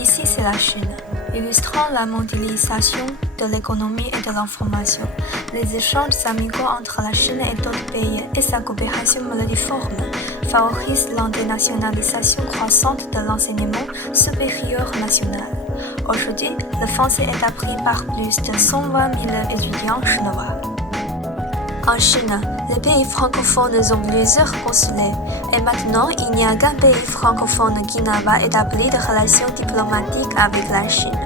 Ici, c'est la Chine. Illustrant la mondialisation de l'économie et de l'information, les échanges amicaux entre la Chine et d'autres pays et sa coopération multiforme favorisent l'internationalisation croissante de l'enseignement supérieur national. Aujourd'hui, le français est appris par plus de 120 000 étudiants chinois. En Chine, les pays francophones ont plusieurs consulats et maintenant il n'y a qu'un pays francophone qui n'a pas établi de relations diplomatiques avec la Chine.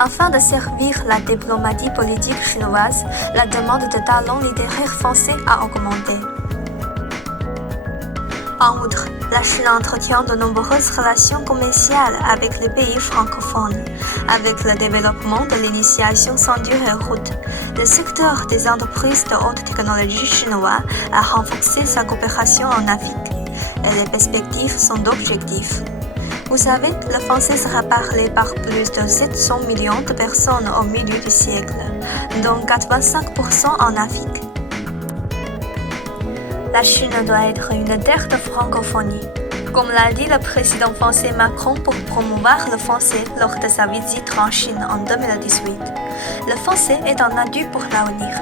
Afin de servir la diplomatie politique chinoise, la demande de talents littéraires français a augmenté. En outre, la Chine entretient de nombreuses relations commerciales avec les pays francophones. Avec le développement de l'initiation sans durée route, le secteur des entreprises de haute technologie chinois a renforcé sa coopération en Afrique. Et les perspectives sont d'objectifs. Vous savez, le français sera parlé par plus de 700 millions de personnes au milieu du siècle, dont 85% en Afrique. La Chine doit être une terre de francophonie. Comme l'a dit le président français Macron pour promouvoir le français lors de sa visite en Chine en 2018. Le français est un atout pour l'avenir.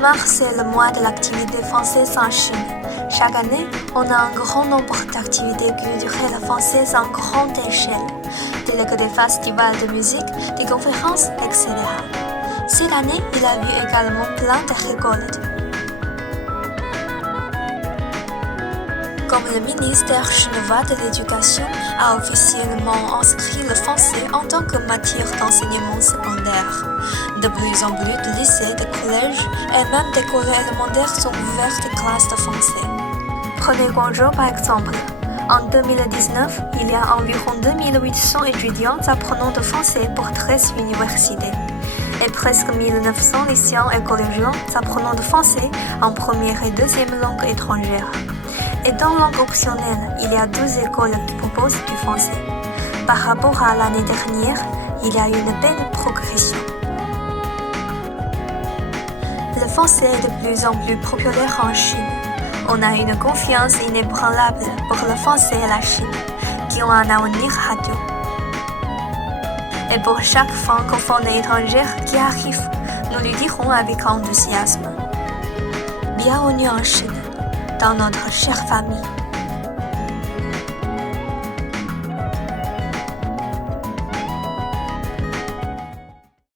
Mars est le mois de l'activité française en Chine. Chaque année, on a un grand nombre d'activités culturelles françaises en grande échelle, telles que des festivals de musique, des conférences, etc. Cette année, il a eu également plein de récoltes. Comme le ministère chinois de l'Éducation a officiellement inscrit le français en tant que matière d'enseignement secondaire, de plus en plus de lycées, de collèges et même d'écoles élémentaires sont ouverts de classes de français. Prenez Guangzhou par exemple. En 2019, il y a environ 2800 étudiants apprenant le français pour 13 universités et presque 1900 lycéens et collégiens apprenant le français en première et deuxième langue étrangère. Et dans langue optionnelle, il y a 12 écoles qui proposent du français. Par rapport à l'année dernière, il y a une belle progression. Le français est de plus en plus populaire en Chine. On a une confiance inébranlable pour le français et la Chine, qui ont un avenir radieux. Et pour chaque francophone étranger qui arrive, nous lui dirons avec enthousiasme: bienvenue en Chine, dans notre chère famille.